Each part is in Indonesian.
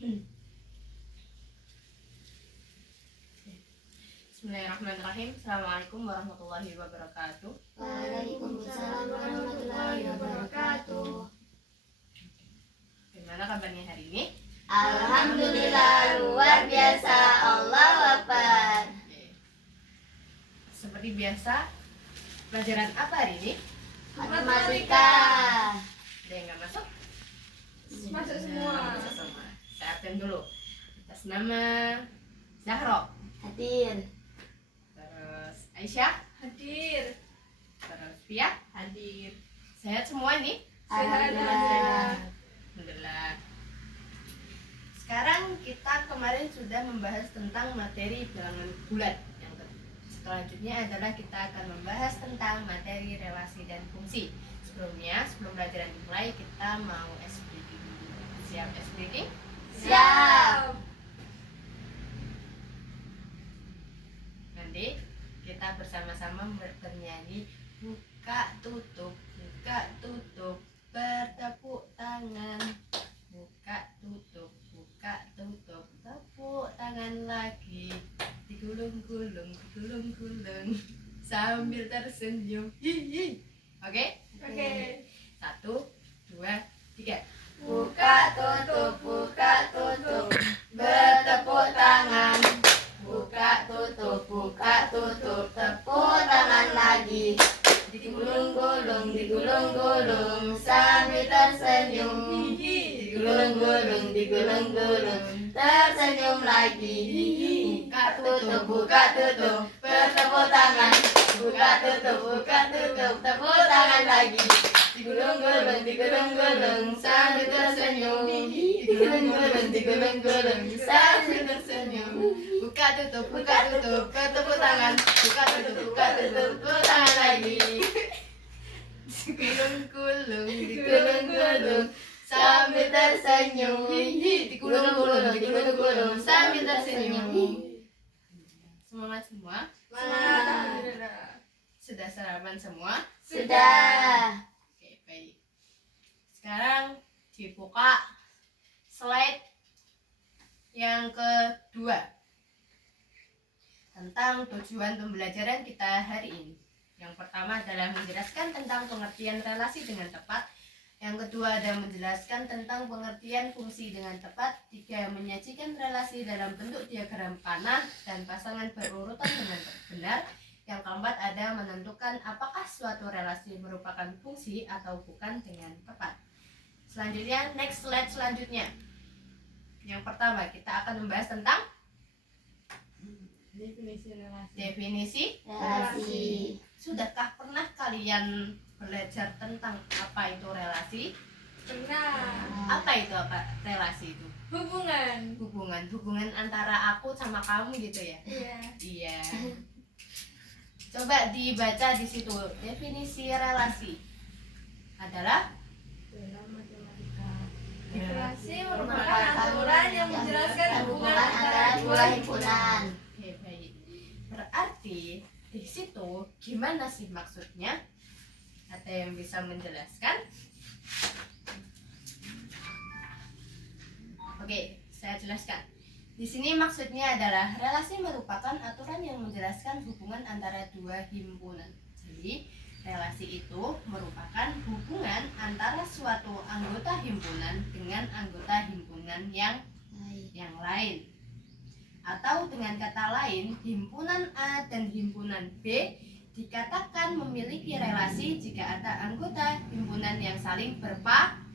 Bismillahirrahmanirrahim. Assalamualaikum warahmatullahi wabarakatuh. Waalaikumsalam warahmatullahi wabarakatuh. Gimana kabarnya hari ini? Alhamdulillah, luar biasa. Allahu Akbar. Seperti biasa, pelajaran apa hari ini? Matematika. Ada yang nggak masuk? Masuk semua. Masuk semua. Saya absen dulu. Atas nama Zahro, Hadir. terus Aisyah, Hadir. terus Pia, Hadir. sehat semua nih? Alhamdulillah. Alhamdulillah. Sekarang kita kemarin sudah membahas tentang materi bilangan bulat. Selanjutnya adalah kita akan membahas tentang materi relasi dan fungsi. Sebelumnya, sebelum pelajaran dimulai, kita mau S-breaking dulu. Siap S-breaking? Siap. Nanti kita bersama-sama bernyanyi buka tutup, bertepuk tangan. Buka tutup, tepuk tangan lagi. Digulung-gulung sambil tersenyum. Hihi. Oke? Oke. 1, 2, 3. Buka tutup, bertepuk tangan. Buka tutup, tepuk tangan lagi. Digulung-gulung sambil tersenyum. Digulung-gulung tersenyum lagi. Buka tutup, bertepuk tangan. Buka tutup, tepuk tangan lagi. Digulung-gulung sambil tersenyum. Digulung-gulung sambil tersenyum. Buka tutup, bertepuk tangan. Buka tutup, tepuk tangan lagi. Digulung-gulung sambil tersenyum. Digulung-gulung sambil tersenyum. Semangat semua. Alhamdulillah. Sudah sarapan semua? Sudah. Oke, baik. Sekarang dibuka slide yang kedua tentang tujuan pembelajaran kita hari ini. Yang pertama adalah menjelaskan tentang pengertian relasi dengan tepat. Yang kedua adalah menjelaskan tentang pengertian fungsi dengan tepat. 3. Menyajikan relasi dalam bentuk diagram panah dan pasangan berurutan dengan benar. Yang keempat ada menentukan apakah suatu relasi merupakan fungsi atau bukan dengan tepat. Selanjutnya, next slide selanjutnya. Yang pertama, kita akan membahas tentang Definisi relasi. definisi. Relasi. Sudahkah pernah kalian belajar tentang apa itu relasi? Benar. Apa itu relasi itu? Hubungan antara aku sama kamu gitu ya? Iya. Iya. Coba dibaca di situ. Definisi relasi adalah Dalam matematika, Ya. relasi merupakan aturan yang menjelaskan hubungan antara dua himpunan. Oke, baik. Berarti di situ gimana sih maksudnya? Ada yang bisa menjelaskan? Oke, saya jelaskan. Di sini maksudnya adalah relasi merupakan aturan yang menjelaskan hubungan antara dua himpunan. Jadi, relasi itu merupakan hubungan antara suatu anggota himpunan dengan anggota himpunan yang lain. Atau dengan kata lain, himpunan A dan himpunan B dikatakan memiliki relasi jika ada anggota himpunan yang saling Berpasangan.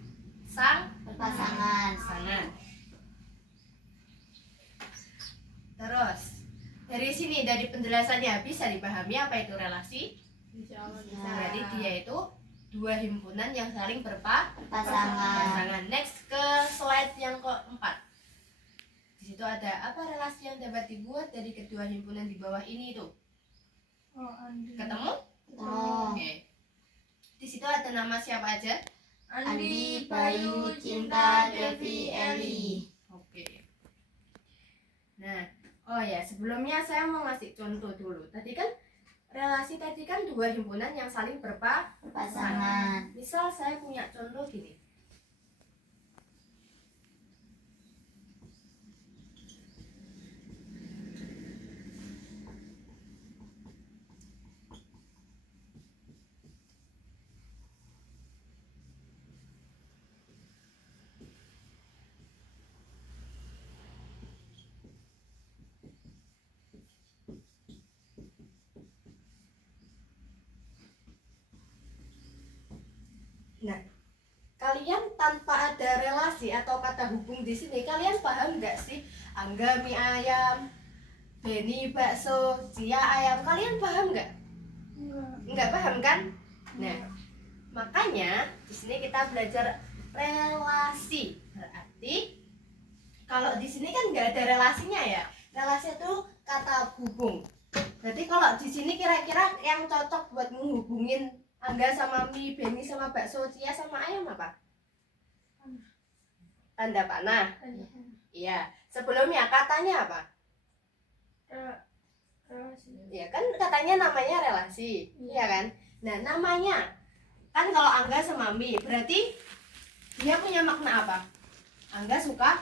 Terus, dari sini dari penjelasannya bisa dipahami apa itu relasi? Insya Allah bisa. Jadi dia itu dua himpunan yang saling Berpasangan. Next ke slide yang keempat. Di situ ada apa relasi yang dapat dibuat dari kedua himpunan di bawah ini itu? Oh, Andi. Ketemu? Oh. Oke. Di situ ada nama siapa aja? Andi, Bayu, Cinta, Devi, Eli. Oke. Nah, oh ya, sebelumnya saya mau ngasih contoh dulu. Tadi kan relasi tadi kan dua himpunan yang saling Berpasangan. Misal saya punya contoh gini. Nah, kalian tanpa ada relasi atau kata hubung di sini, kalian paham nggak sih? Angga mie ayam, Beni bakso, Cia ayam. Kalian paham nggak? Nggak paham kan? Nah, makanya di sini kita belajar relasi. Berarti kalau di sini kan nggak ada relasinya ya. Relasi itu kata hubung. Berarti kalau di sini kira-kira yang cocok buat menghubungin Angga sama mie, Beni sama bakso, Cia sama ayam apa? Tanda panah. Iya. Sebelumnya katanya apa? Ya kan katanya namanya relasi, iya kan? Nah namanya kan kalau Angga sama mie berarti dia punya makna apa? Angga suka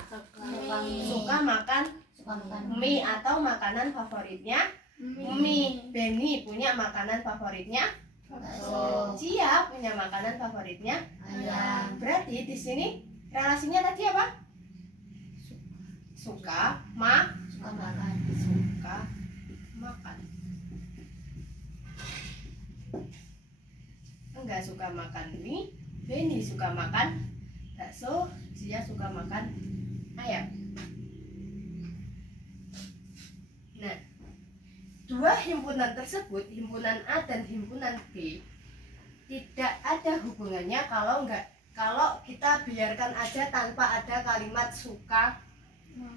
makan mie atau makanan favoritnya mie. Beni punya makanan favoritnya Cia punya makanan favoritnya ayam. Berarti di sini relasinya tadi apa? Suka makan. Enggak suka makan mie, Beni suka makan bakso, Cia suka makan ayam. Nah, dua himpunan tersebut, himpunan A dan himpunan B, tidak ada hubungannya kalau kita biarkan aja tanpa ada kalimat suka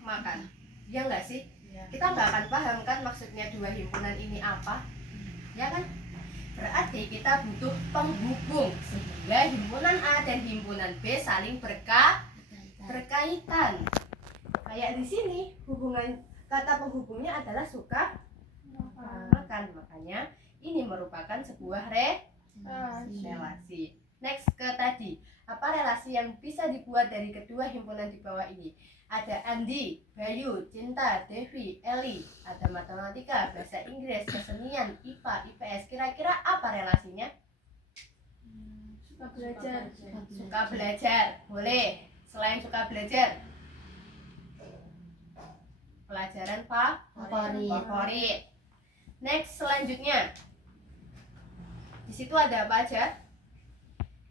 makan. Ya enggak sih? Kita nggak akan paham kan maksudnya dua himpunan ini apa, ya kan? Berarti kita butuh penghubung sehingga himpunan A dan himpunan B saling berkaitan. Kayak di sini hubungan kata penghubungnya adalah suka makan, makanya ini merupakan sebuah relasi. Next ke tadi, apa relasi yang bisa dibuat dari kedua himpunan di bawah ini? Ada Andi, Bayu, Cinta, Devi, Eli. Ada matematika, bahasa Inggris, kesenian, IPA, IPS. Kira-kira apa relasinya? Suka belajar, boleh. Selain suka belajar, pelajaran favorit. Next, selanjutnya, di situ ada apa aja?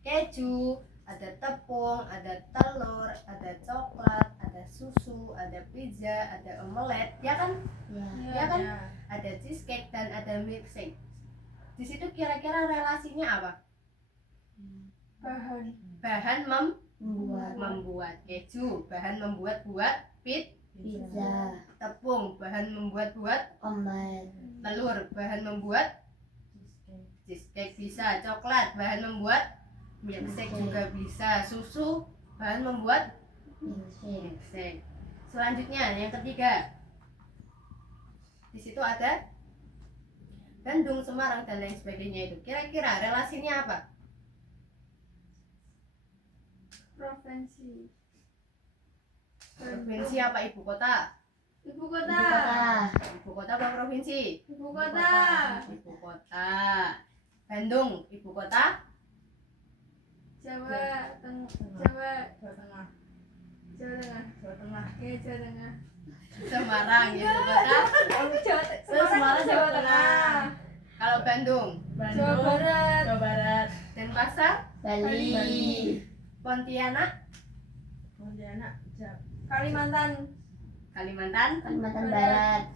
Keju, ada tepung, ada telur, ada coklat, ada susu, ada pizza, ada omelet, ya kan? Ya kan? Ada cheesecake dan ada milkshake. Di situ kira-kira relasinya apa? Bahan membuat keju, bahan membuat pizza. Tepung, bahan membuat omelet. telur, bahan membuat cheesecake bisa, coklat, bahan membuat milkshake juga bisa, susu bahan membuat milkshake. Selanjutnya yang ketiga, di situ ada Bandung, Semarang dan lain sebagainya. Itu kira-kira relasinya apa? Provinsi apa ibu kota? Ibu kota. Ibu kota apa provinsi? Ibu kota. Ibu kota. Bandung, ibu kota? Jawa Tengah. Semarang, ibu kota? Semarang Jawa Tengah. Kalau Bandung? Jawa Barat. Denpasar? Bali. Pontianak? Kalimantan. Kalimantan? Kalimantan Barat.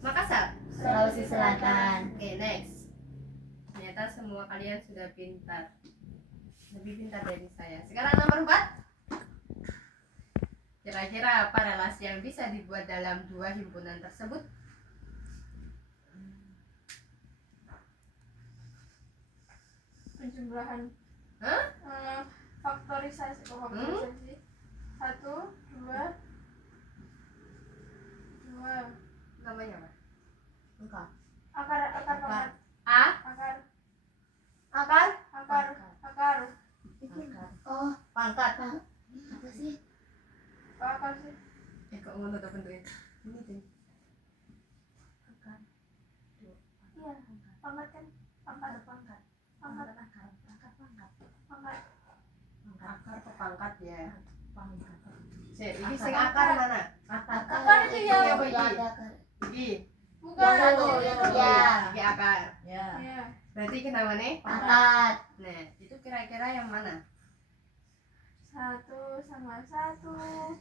Makassar? Sulawesi Selatan. Oke, next. Ternyata semua kalian sudah pintar, lebih pintar dari saya. Sekarang nomor 4. Kira-kira apa relasi yang bisa dibuat dalam dua himpunan tersebut? Penjumlahan. Hah? Faktorisasi. 1, 2. Namanya apa? Akar pangkat. Akar. Oh, Pangkat. apa sih? Akar sih. Kok ngono ta bentuknya? Ini sih. Iya. Pangkat kan. Pangkat. Akar ke pangkat ya. Ini sing akar mana? Akar itu ya. Apa Ya, iki? ada akar. Iki. Bukan. Ya. Iki akar. Iya. Berarti kenapa nih? Pangkat. Nah, itu kira-kira yang mana? 1 sama 1.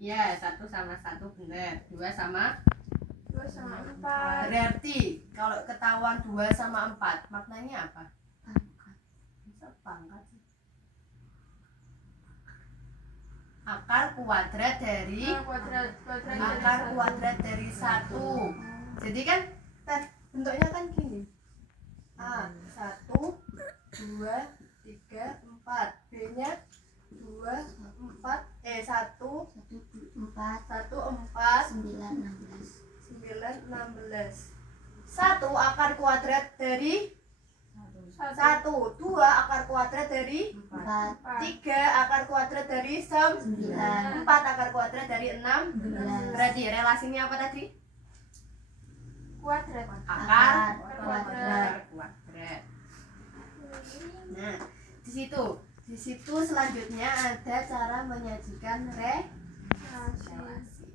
Ya, 1 sama 1 benar. 2 sama 2 sama 4. berarti kalau ketahuan 2 sama 4 maknanya apa? Bisa pangkat sih. Akar kuadrat dari akar kuadrat dari 1. Jadi kan bentuknya kan gini. A 1 2 3 4. B-nya 2 4 1 1 4 9, 9 16. 16. 1 akar kuadrat dari 1, 2 akar kuadrat dari 4, 3 akar kuadrat dari 9, 4 akar kuadrat dari 6. 12. Berarti relasinya apa tadi? Kuadrat. Akar kuadrat. kuadrat. Nah, di situ selanjutnya ada cara menyajikan relasi.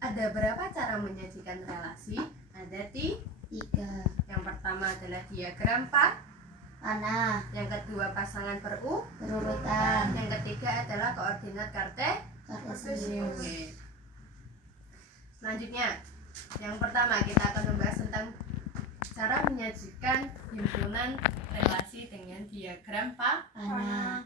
Ada berapa cara menyajikan relasi? Ada 3. 3. Yang pertama adalah diagram Panah. yang kedua pasangan Berurutan. yang ketiga adalah koordinat Kartesius. Oke. Selanjutnya, yang pertama kita akan membahas tentang cara menyajikan himpunan relasi dengan diagram Panah.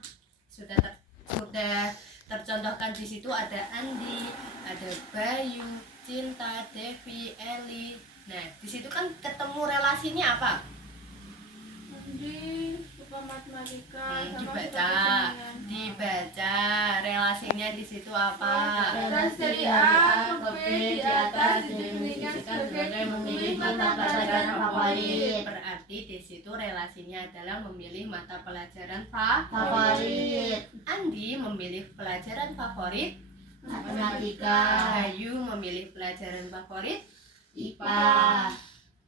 sudah tercontohkan di situ ada Andi, ada Bayu, Cinta, Devi, Eli. Nah, di situ kan ketemu relasinya apa? Di suka matematika sama dibaca relasinya di situ apa? Relasi dari A ke B di atas didefinisikan sebagai memilih mata pelajaran favorit. Berarti di situ relasinya adalah memilih mata pelajaran Favorit. Andi memilih pelajaran favorit. Matematika. Bayu memilih pelajaran favorit. IPA.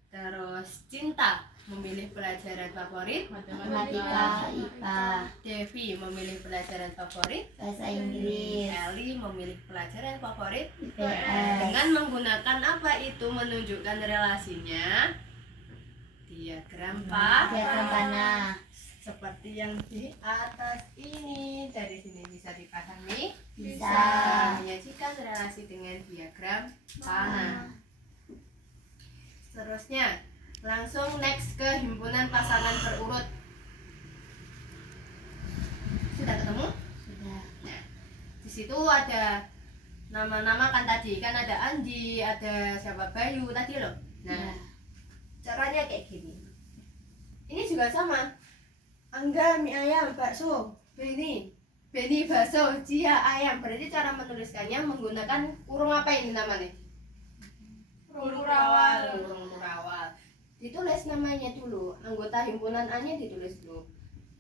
Terus Cinta memilih pelajaran favorit. Matematika. IPA. Devi memilih pelajaran favorit. Bahasa Inggris. Eli memilih pelajaran favorit. IPS. Dengan menggunakan apa itu menunjukkan relasinya? Diagram Diagram panah. seperti yang di atas ini. Dari sini bisa dipahami. Bisa. Menyajikan relasi dengan diagram panah. Seterusnya, langsung next ke himpunan pasangan berurut. Sudah ketemu? Sudah. Nah, di situ ada nama-nama kan tadi kan ada Andi, ada siapa Bayu tadi loh. Nah, caranya kayak gini. Ini juga sama. Angga mie ayam, bakso, Beni bakso, Cia ayam. Berarti cara menuliskannya menggunakan kurung apa ini namanya? Kurung murawal. Kurung murawal. Ditulis namanya dulu. Anggota himpunan A-nya ditulis dulu.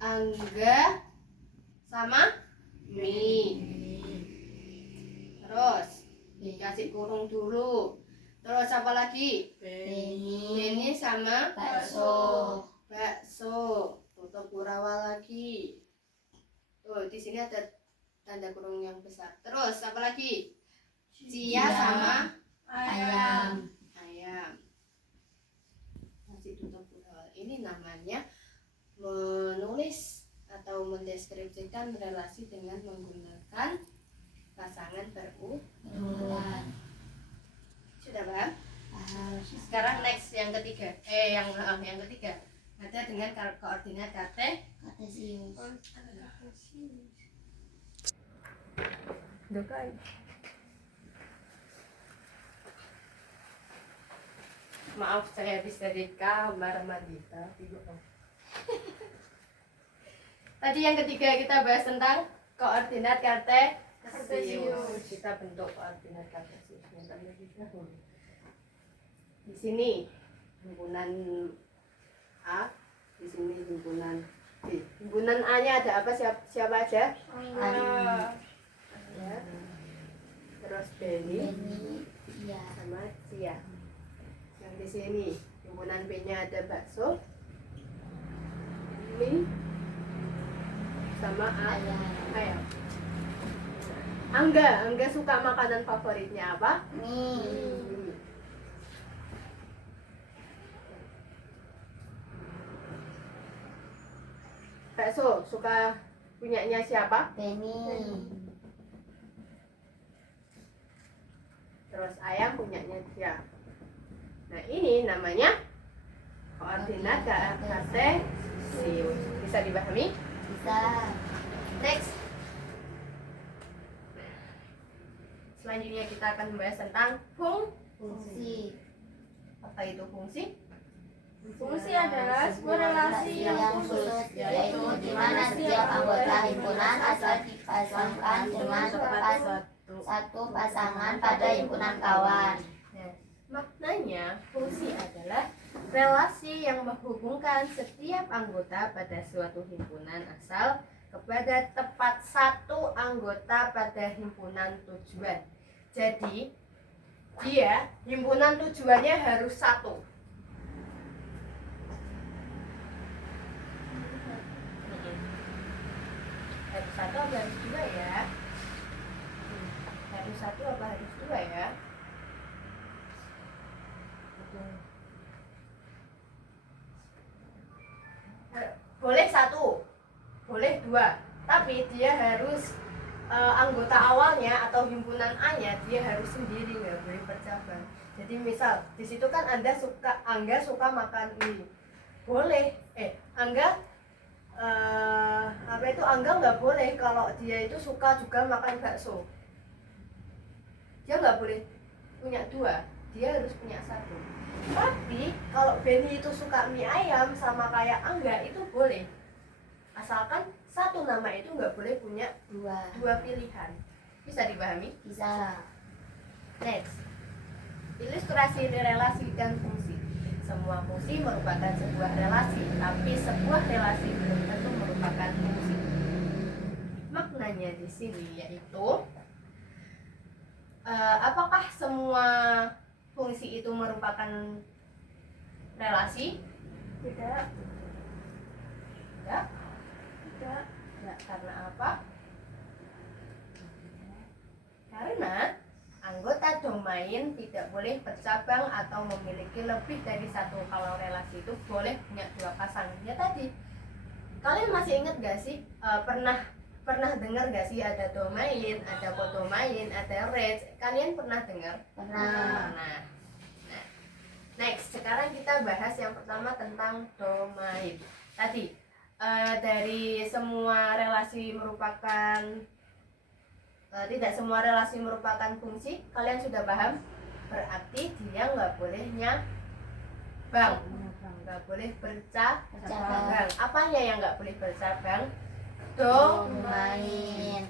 Angga sama Mi. Terus dikasih kurung dulu. Terus apa lagi? Beni sama Bakso. Tutup murawal lagi. Tuh, di sini ada tanda kurung yang besar. Terus apa lagi? Cia sama Ayam. Masih tutup murawal. Ini namanya menulis atau mendeskripsikan relasi dengan menggunakan pasangan berurutan. Sudah paham? Sekarang next yang ketiga. Yang ketiga ada dengan koordinat Kartesius. Maaf saya habis dari kamar Madita. Tadi yang ketiga kita bahas tentang koordinat Kartesius. Kita bentuk koordinat Kartesiusnya terlebih dahulu. Di sini himpunan A, di sini himpunan B. Himpunan A-nya ada apa? Siapa aja? Angga. Ya. Terus Beni Iya. sama Cia. Yang di sini himpunan B-nya ada bakso, mie, sama ayam. Angga suka makanan favoritnya apa? Mie. Bakso suka punyanya siapa? Benny. Terus ayam punyanya dia. Nah ini namanya koordinat kartesius. Bisa dipahami? Bisa. Next. Selanjutnya kita akan membahas tentang Fungsi. apa itu fungsi? Fungsi adalah sebuah relasi yang khusus, yaitu di mana setiap anggota himpunan asal dipasangkan dengan satu pasangan pada himpunan kawan. Nah, maknanya fungsi adalah relasi yang menghubungkan setiap anggota pada suatu himpunan asal kepada tepat satu anggota pada himpunan tujuan. Jadi, dia himpunan tujuannya harus satu. Harus satu apa harus dua ya? Harus satu apa harus dua ya? Boleh satu, boleh dua, tapi dia harus anggota awalnya atau himpunan A-nya dia harus sendiri, nggak boleh bercabang. Jadi misal di situ kan Angga suka makan mie, boleh Angga Angga nggak boleh kalau dia itu suka juga makan bakso. Dia nggak boleh punya dua, dia harus punya satu. Tapi kalau Benny itu suka mie ayam sama kayak Angga itu boleh, asalkan satu nama itu nggak boleh punya dua pilihan. Bisa dipahami? Bisa. Next, ilustrasi relasi dan fungsi. Semua fungsi merupakan sebuah relasi, tapi sebuah relasi belum tentu merupakan fungsi. Maknanya di sini yaitu apakah semua fungsi itu merupakan relasi? Tidak. Tidak. Tidak. Nah, karena apa? Karena anggota domain tidak boleh bercabang atau memiliki lebih dari satu. Kalau relasi itu boleh punya dua pasang. Ya tadi, kalian masih ingat gak sih? Pernah dengar gak sih ada domain, ada kodomain, ada range? Kalian pernah dengar? Pernah. Nah, next, sekarang kita bahas yang pertama tentang domain. Tadi dari semua relasi merupakan tidak semua relasi merupakan fungsi. Kalian sudah paham? Berarti dia nggak boleh nyabang, nggak boleh bercabang. Apanya yang nggak boleh bercabang? Domain.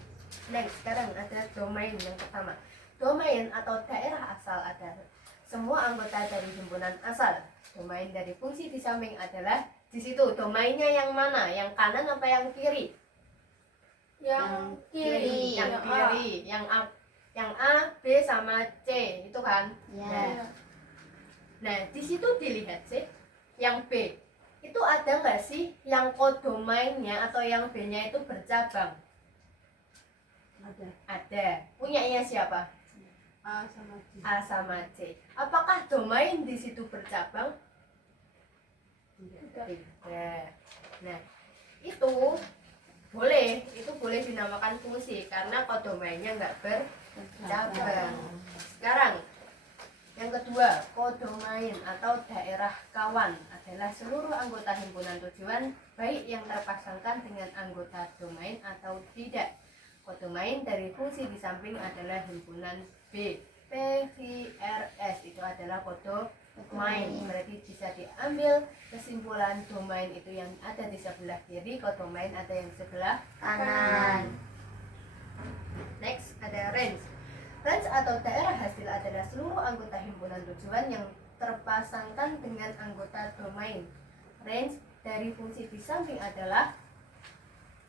Next, sekarang ada domain yang pertama. Domain atau daerah asal adalah semua anggota dari himpunan asal. Domain dari fungsi di samping adalah di situ. Domainnya yang mana? Yang kanan apa yang kiri? Yang kiri. Yang kiri. Yang A, B sama C itu kan? Ya. Nah, di situ dilihat sih yang B. Itu ada nggak sih yang kodomainnya atau yang B-nya itu bercabang? Ada. Punyanya siapa? A sama C. A sama C. Apakah domain di situ bercabang? Tidak. Nah, itu boleh dinamakan fungsi karena kodomainnya nggak bercabang. Sekarang yang kedua, kodomain atau daerah kawan adalah seluruh anggota himpunan tujuan baik yang terpasangkan dengan anggota domain atau tidak. Kodomain dari fungsi di samping adalah himpunan B. PVRS itu adalah kodomain. Berarti bisa diambil kesimpulan domain itu yang ada di sebelah kiri, kodomain ada yang di sebelah Kanan. Next ada range. Range atau daerah hasil adalah seluruh anggota himpunan tujuan yang terpasangkan dengan anggota domain. Range dari fungsi di samping adalah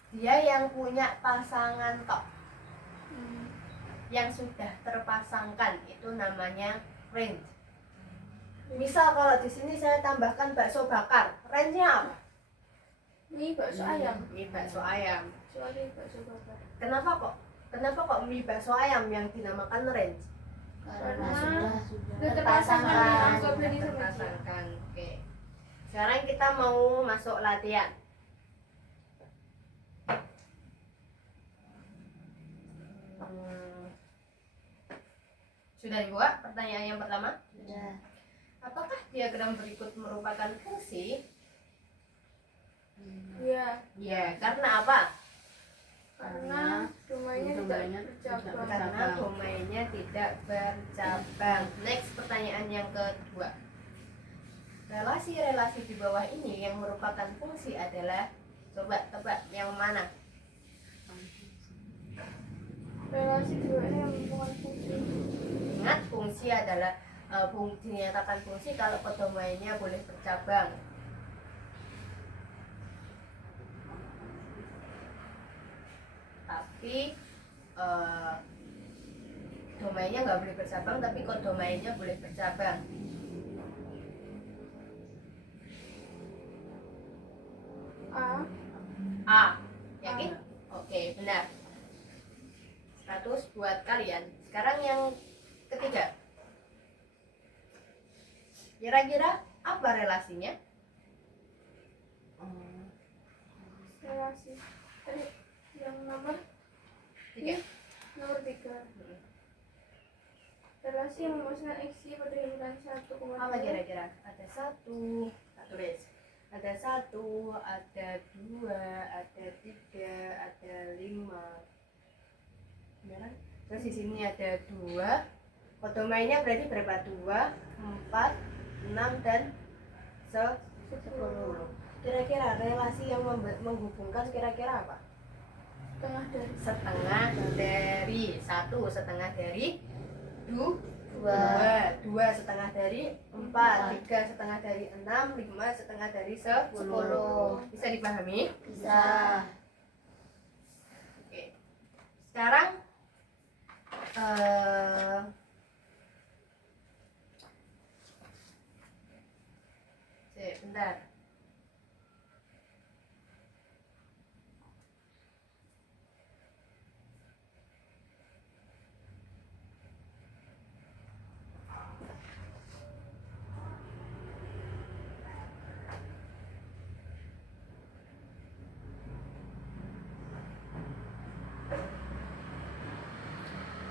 dia yang punya pasangan tok. Yang sudah terpasangkan itu namanya range. Misal kalau di sini saya tambahkan bakso bakar, range-nya apa? Mie bakso ayam. Mie bakso ayam. Kecuali bakso bakar. Kenapa kok mie bakso ayam yang dinamakan range? Karena Sudah sudah terpasangkan dengan anggota Benny sama Cia. Terpasangkan. Oke. Sekarang kita mau masuk latihan. Sudah dibuat pertanyaan yang pertama? Sudah. Apakah diagram berikut merupakan fungsi? Iya, Ya, karena apa? karena domainnya tidak bercabang. Karena domainnya tidak bercabang. Next, pertanyaan yang kedua. Relasi-relasi di bawah ini yang merupakan fungsi adalah, coba tebak yang mana? Relasi dua ini yang merupakan fungsi. Ingat, fungsi adalah dinyatakan fungsi kalau domainnya boleh bercabang. Tapi domainnya nggak boleh bercabang, tapi domainnya boleh bercabang. A. Yakin? Oke, benar. 100 buat kalian. Sekarang yang ketiga. Kira-kira apa relasinya? Relasi yang nomor 3. nomor 3. Relasi yang memasukkan x y pada himpunan 1, Apa kira-kira? Ada 1, tulis. Ada 1, ada 2, ada 3, ada 5. Ya kan? Terus di sini ada 2. Kodomainnya berarti berapa? 2, 4, 6 dan 10. Kira-kira relasi yang menghubungkan kira-kira apa? setengah dari Setengah dari 1, setengah dari 2, 2 setengah dari 4, 3 setengah dari 6, 5 setengah dari 10. Bisa dipahami? Bisa. Oke. Sekarang bentar.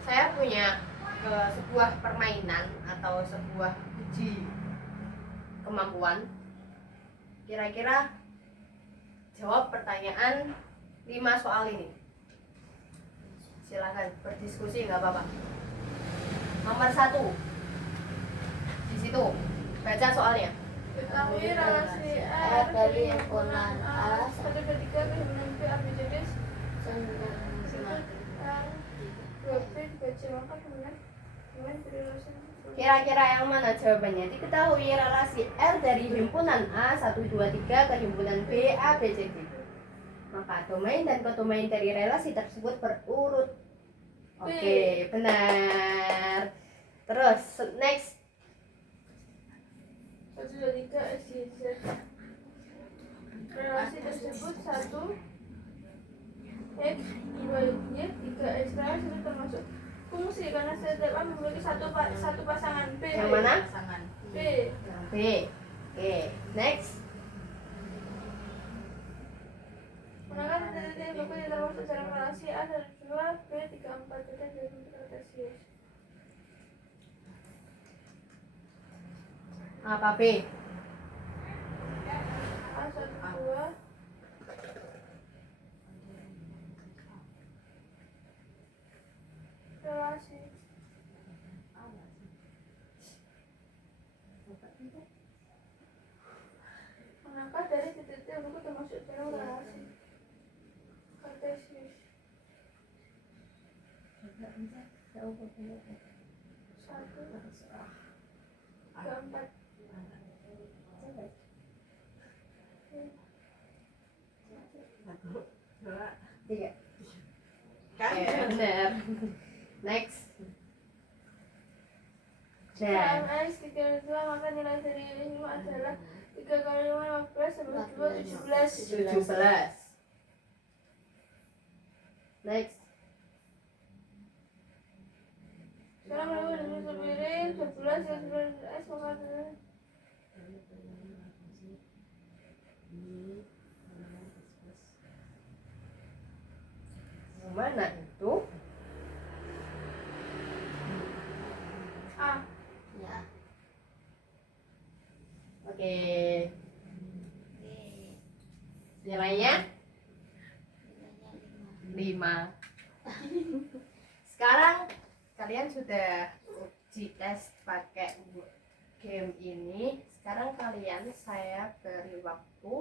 Saya punya sebuah permainan atau sebuah uji kemampuan. Kira-kira jawab pertanyaan 5 soal ini. Silakan berdiskusi, nggak apa-apa. Nomor 1 di situ baca soalnya. ketahui relasi R dari himpunan A pada ketiga ke himpunan B ABCD R 2B dibaca maka kemudian relasi. Kira-kira yang mana jawabannya? Diketahui relasi R dari himpunan A 1, 2, 3 ke himpunan B A, B, C, D. Maka domain dan kodomain dari relasi tersebut berurut. Oke, benar. Terus next. 1, 2, 3 X, Y, Z. Relasi tersebut 1 X, 2 Y, 3 X. Relasi itu termasuk fungsi karena setiap A memiliki satu pasangan B. Yang mana? B. B. Oke, next. Gunakan titik-titik yang buku yang termasuk dalam relasi A dari 2 B 3 4 dan dari bentuk kartesius. Apa B? A 1 2 relasi. Mengapa dari titik-titik yang buku termasuk dalam relasi kartesius? 1 3 4 3. Benar. Next. Dalam X 3 2 maka nilai dari 5 adalah 3 kali 5 15 tambah 2 17. 17. Next. Sekarang melakukan dengan sendiri 11 dan 11 X maka adalah Yang mana itu? Oke. Nilainya 5. Sekarang kalian sudah uji tes pakai game ini. Sekarang saya beri waktu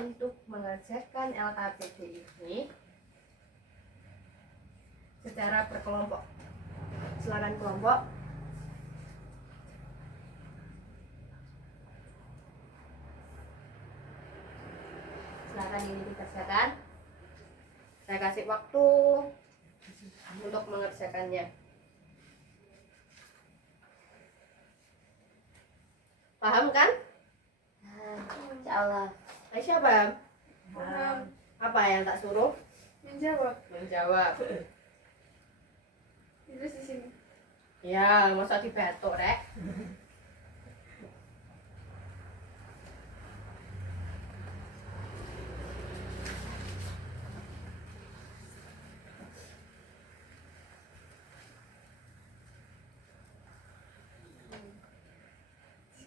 untuk mengerjakan LKPD ini secara berkelompok. Silakan kelompok. Silakan ini dikerjakan. Saya kasih waktu untuk mengerjakannya. Paham kan? Insya Allah. Aisyah paham? Paham. Apa yang tak suruh? Menjawab. Menjawab. Terus di sini. Ya, masa dibatuk rek.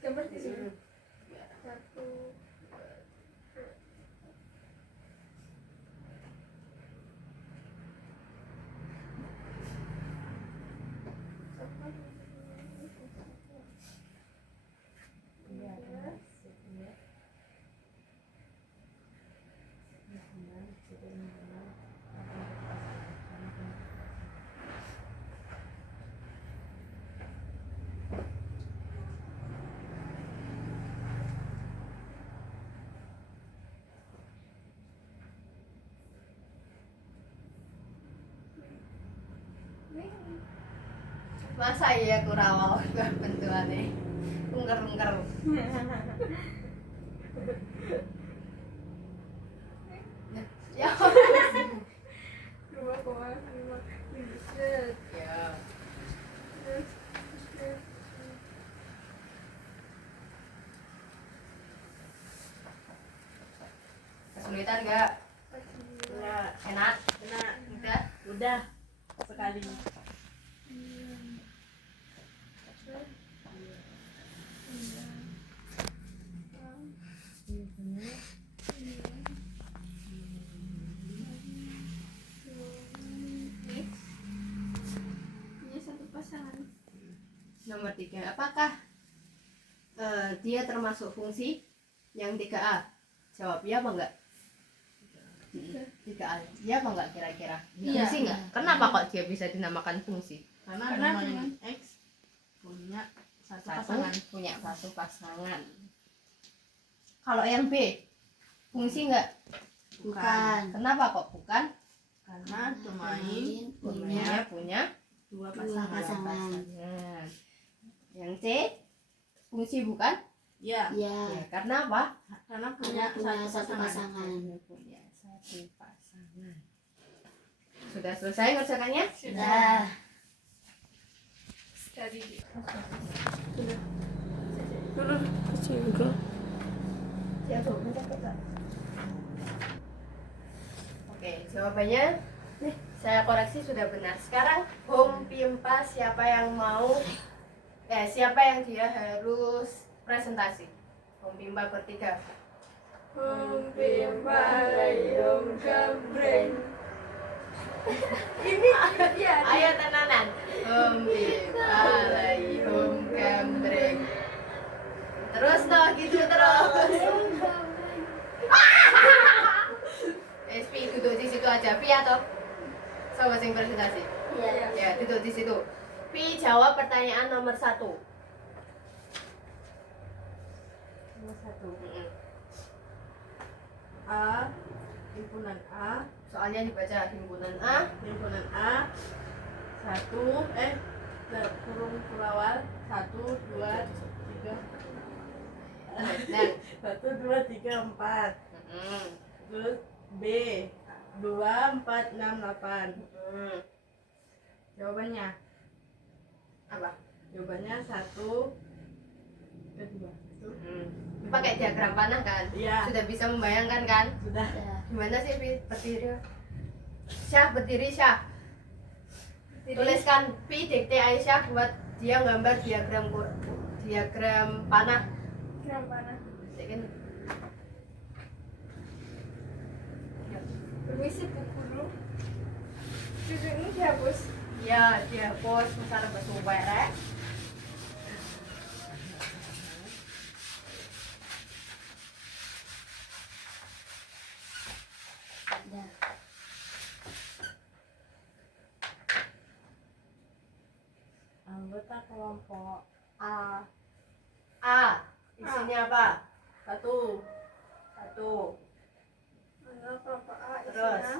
Gambar di sini. 1. Masa iya kurawal gak bentuane. Ungker-ungker. Ya. 2,5. Ya. Kesulitan enggak? Enggak, Enak? enak. Udah? Udah sekali. Ini satu pasangan. Nomor 3. Apakah dia termasuk fungsi yang 3A? Jawab iya apa enggak? 3A. Iya apa enggak kira-kira? Iya. Fungsi enggak? Kenapa kok dia bisa dinamakan fungsi? Karena Karena domain X punya satu Satu pasangan. punya satu pasangan. Kalau yang B, fungsi enggak? Bukan. Kenapa kok bukan? Karena domain Punya Punya dua dua pasangan. pasangan. pasangan. Yang C, fungsi bukan? Ya, Ya. Ya, karena apa? karena Karena punya punya satu pasangan. Punya satu pasangan. Sudah selesai ngerjakannya? Sudah. Tadi. Dulu kecil. Oke, jawabannya nih saya koreksi sudah benar. Sekarang home pimpa siapa yang siapa yang dia harus presentasi? Home pimpa bertiga. Pimpa layung gambreng. Ini ya. Ayo tenanan. Home pimpa layung gambreng. Terus toh gitu terus. SP duduk di situ aja. Pi atau sama sing presentasi. Iya. Ya, duduk di situ. Pi jawab pertanyaan nomor 1. Nomor 1. Mm-mm. A, himpunan A, Soalnya dibaca himpunan A. himpunan A, kurung kurawal 1, 2, 3, Dan 1, 2, 3, 4. mm-mm. Terus B 2, 4, 6, 8. Mm. Jawabannya Apa? Jawabannya 1, 2. Mm. Pakai diagram panah kan? Iya, Sudah bisa membayangkan kan? sudah. Ya. Gimana sih Pi berdiri? Syah berdiri Syah. Tuliskan Pi dikte Aisyah buat dia gambar diagram panah. gram panah. Sik kan. Permisi Bu Guru. Judul ini dihapus. Ya, dihapus besar bersumpah rek. Dah. Anggota kelompok A. A. Isinya apa? 1, Satu, Mana kelompok A Terus. isinya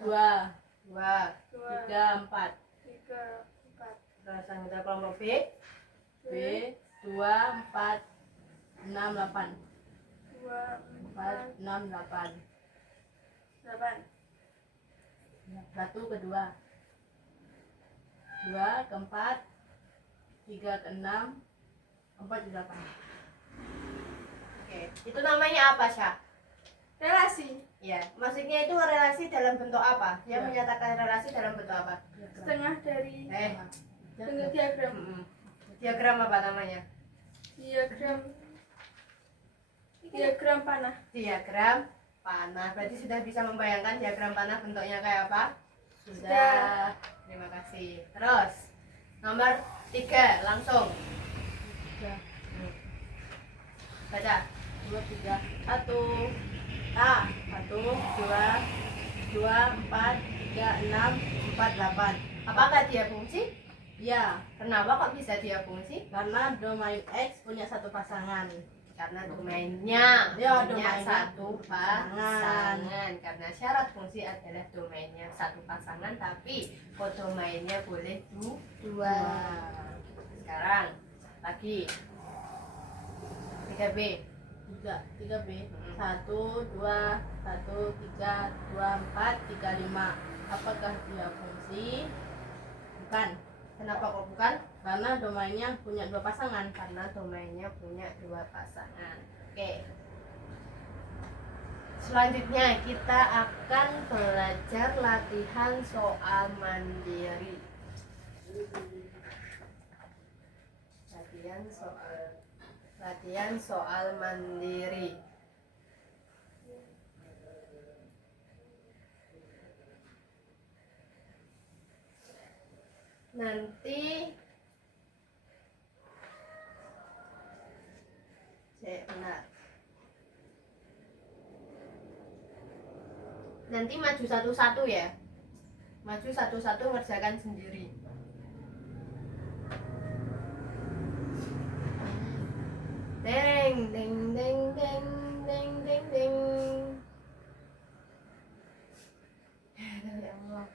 2, dua, 2, 3, 4. 3, 4. terus anggota kelompok B. B 2, 4, 6, 8. 2, 4, 4, 6, 8. 8. 1 ke 2. 2 ke 4. 3 ke 6. 4 ke 8. Oke, itu namanya apa, Syah? Relasi Ya, maksudnya itu relasi dalam bentuk apa? Dia Ya. menyatakan relasi dalam bentuk apa? setengah dari bentuk diagram. Diagram apa namanya? Diagram panah. Diagram panah. Berarti sudah bisa membayangkan diagram panah bentuknya kayak apa? Sudah. Terima kasih. Terus nomor 3 langsung 3, baca. 2, 3. 1 A 1, 2, 2, 4, 3, 6, 4, 8. Apakah dia fungsi? Ya, Kenapa kok bisa dia fungsi? karena domain X punya satu pasangan. Karena domainnya Ya, punya domainnya satu pasangan. pasangan. Karena syarat fungsi adalah domainnya satu pasangan, tapi kodomainnya boleh Dua. Sekarang lagi 3B. 3B 1, 2, 1, 3, 2, 4, 3, 5. Apakah dia fungsi? Bukan, Kenapa kok bukan? karena domainnya punya dua pasangan. Karena domainnya punya dua pasangan. Oke. Selanjutnya kita akan belajar latihan soal mandiri. Latihan soal mandiri. Nanti benar. Nanti maju satu-satu ya. Maju satu-satu ngerjakan sendiri. Deng deng deng deng deng deng deng. Aduh, ya Allah.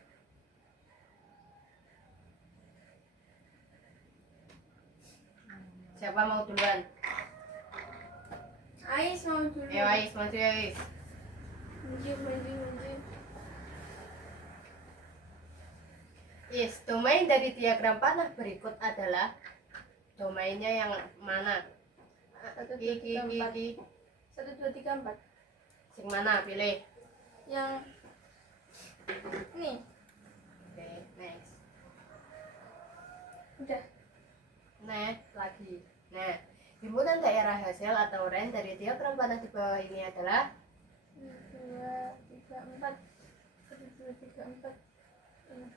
Siapa mau duluan? Ais mau dulu. Ayo Ais, maju Ais. Maju. Yes, domain dari diagram panah berikut adalah domainnya yang mana? 1, 2, 3, 4. 1, 2, 3, 4. Sing mana? Pilih. Yang ini Oke, next. udah. Next lagi. Nah, himpunan daerah hasil atau range dari diagram panah di bawah ini adalah 2, 3, 4. 1, 2, 3, 4. Ini.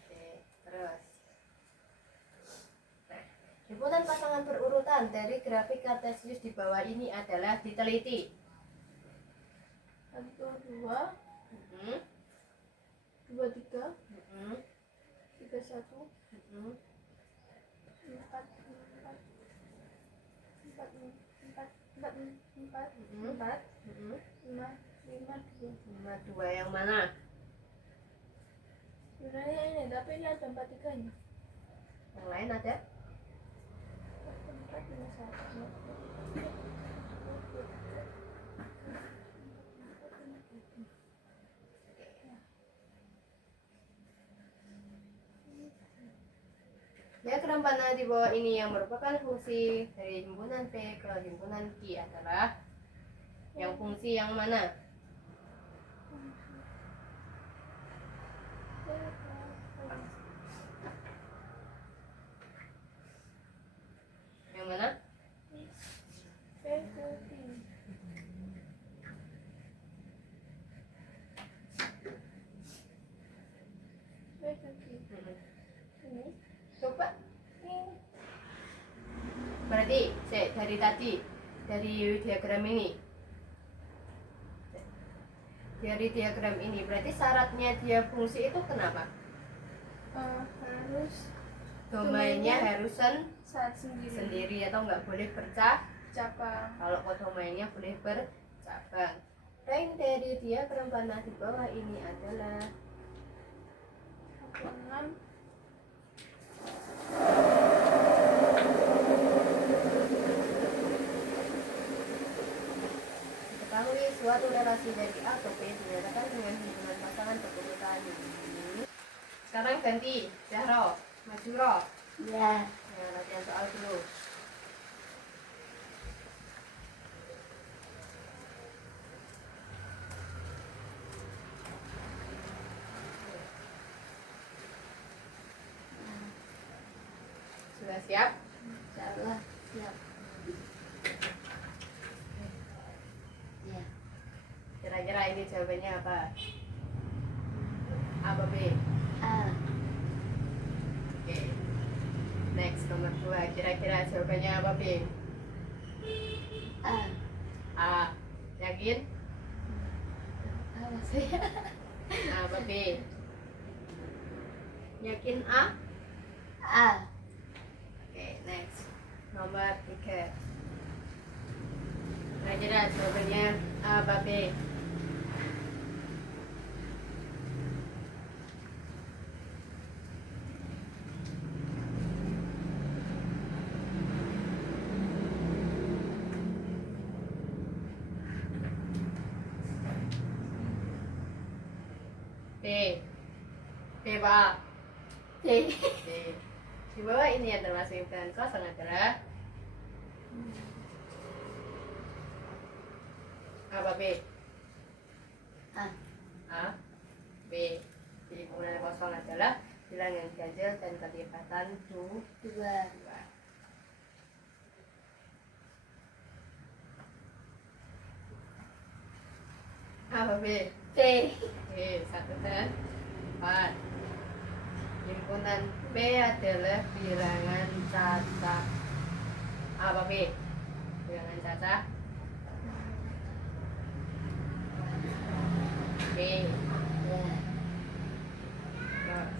Oke, terus. Nah, himpunan pasangan berurutan dari grafik kartesius di bawah ini adalah diteliti. 1, 2, Mm-mm, 2, 3, mm-mm, 3, 1, mm-mm. 4, 5, 2. Dua yang mana? Sebenarnya ini, tapi ini ada 4, 3 nya. Yang lain ada? 4, 5, 1. Diagram panah di bawah ini yang merupakan fungsi dari himpunan P ke himpunan Q adalah yang fungsi yang mana? tadi. Mm-mm. Ini. Coba. Ini. Berarti dari tadi, dari diagram ini, berarti syaratnya dia fungsi itu kenapa? Harus Domainnya harus saat sendiri. sendiri atau nggak boleh bercabang. Cabang. Kalau kodomainnya boleh bercabang. Rank dari diagram panah di bawah ini adalah 6. Ketahui suatu relasi dari A ke B dinyatakan dengan hubungan pasangan berurutan ini. Sekarang ganti, Zahro, maju Ro. Ya. Ya, latihan soal dulu. Sudah siap? Insyaallah siap. Ya. Kira-kira ini jawabannya apa? A apa B? A. Oke. Next, nomor 2. Kira-kira jawabannya apa B? A. A. Yakin? Apa saya? A apa B? Yakin A? A. Oke, next. Nomor 3. Kira-kira jawabannya A apa B? B. B apa A? B. B. Di bawah ini yang termasuk himpunan kosong adalah A apa B? A. A. B. Jadi himpunan kosong adalah bilangan ganjil dan kelipatan 2. 2. A apa B? B. Oke, 1 dan 4. Himpunan B adalah bilangan cacat. A apa B? Bilangan cacat. B. Ya. Terus.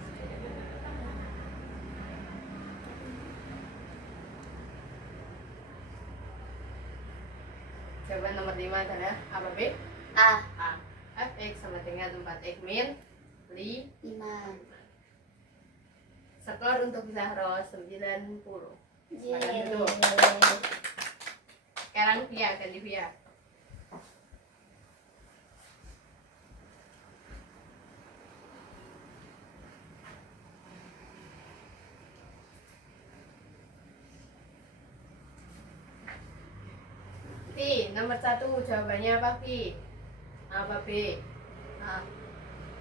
Jawaban nomor 5 adalah A apa B? A. A. Fx sama dengan 4x min 5. 5. Skor untuk Zahro 90. Yeay. Sekarang Via, ganti Via. Pi, nomor 1 jawabannya apa Pi? A apa B? A.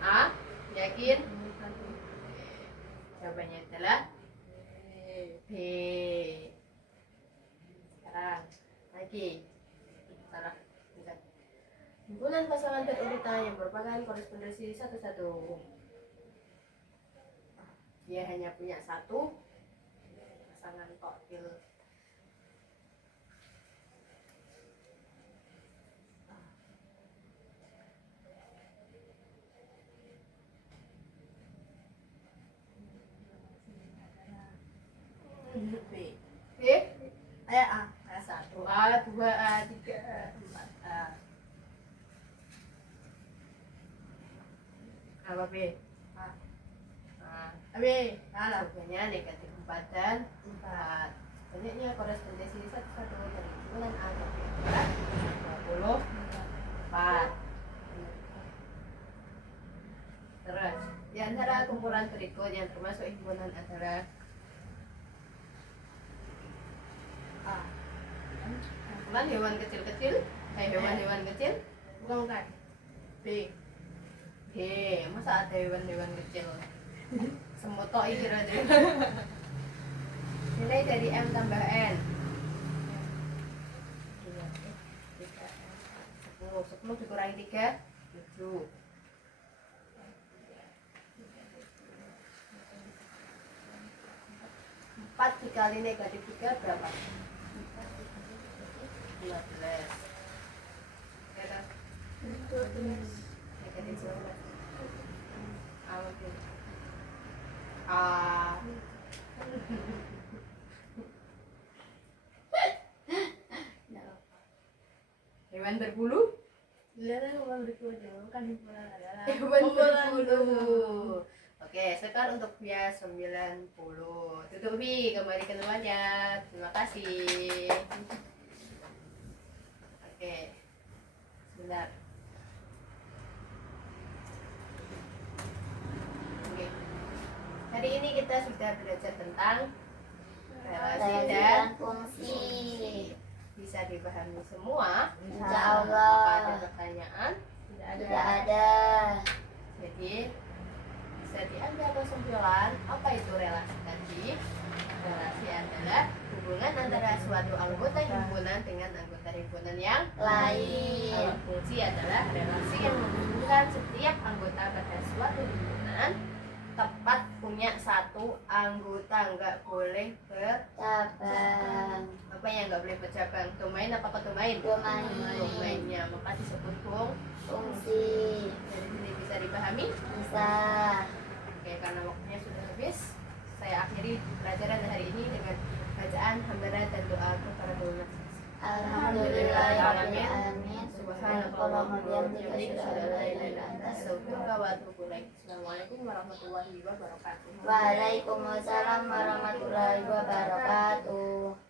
A? Yakin? Jawabannya adalah B. Sekarang lagi salah. Bentar. Himpunan pasangan berurutan yang merupakan korespondensi satu-satu. Dia hanya punya satu pasangan kokil. B. B? A. A1, A2, A3, A4, A. Apa B? A. A. B. Salah. Jawabannya negatif 4 dan 4. Banyaknya korespondensi satu-satu dari himpunan A ke B adalah 24. Terus, di antara kumpulan berikut yang termasuk himpunan adalah A. Kumpulan hewan kecil-kecil, hewan-hewan kecil. Bukan. B. B. Masa ada hewan-hewan kecil? Semut tok iki aja. Nilai dari M tambah N. 10 dikurangi 3, 7. 4 dikali negatif 3 berapa? 12. Ya kan? Negatif 12. Oke. Ah. Hewan berbulu? Lihatlah hewan berkuda, kan himpunan adalah Hewan kumpulan berbulu. Oke, sekarang untuk dia 90. Tutupi kembali ke tempatnya. Terima kasih. Oke. Sebentar. Oke. Hari ini kita sudah belajar tentang relasi Relasi dan dan fungsi. bisa dipahami semua. Insya Apa Allah. ada pertanyaan? Tidak ada. Jadi bisa diambil kesimpulan apa itu relasi tadi. Relasi adalah hubungan antara suatu anggota himpunan dengan anggota himpunan yang Lain. Kalau fungsi adalah relasi yang menghubungkan setiap anggota pada suatu himpunan tepat punya satu anggota, nggak boleh Cabang. apa yang nggak boleh bercabang. Domain apa domain? Domain. Domainnya maka disebut Fungsi. dari sini bisa dipahami. Bisa. Oke, karena waktunya sudah habis, saya akhiri pelajaran hari ini dengan bacaan hamdalah dan doa kepada Allah. Alhamdulillahirrahmanirrahim. Subhanallahumma wa bihamdihi, asyhadu an la ilaha illa anta, astaghfiruka wa atubu ilaik. Assalamualaikum warahmatullahi wabarakatuh. Waalaikumsalam warahmatullahi wabarakatuh.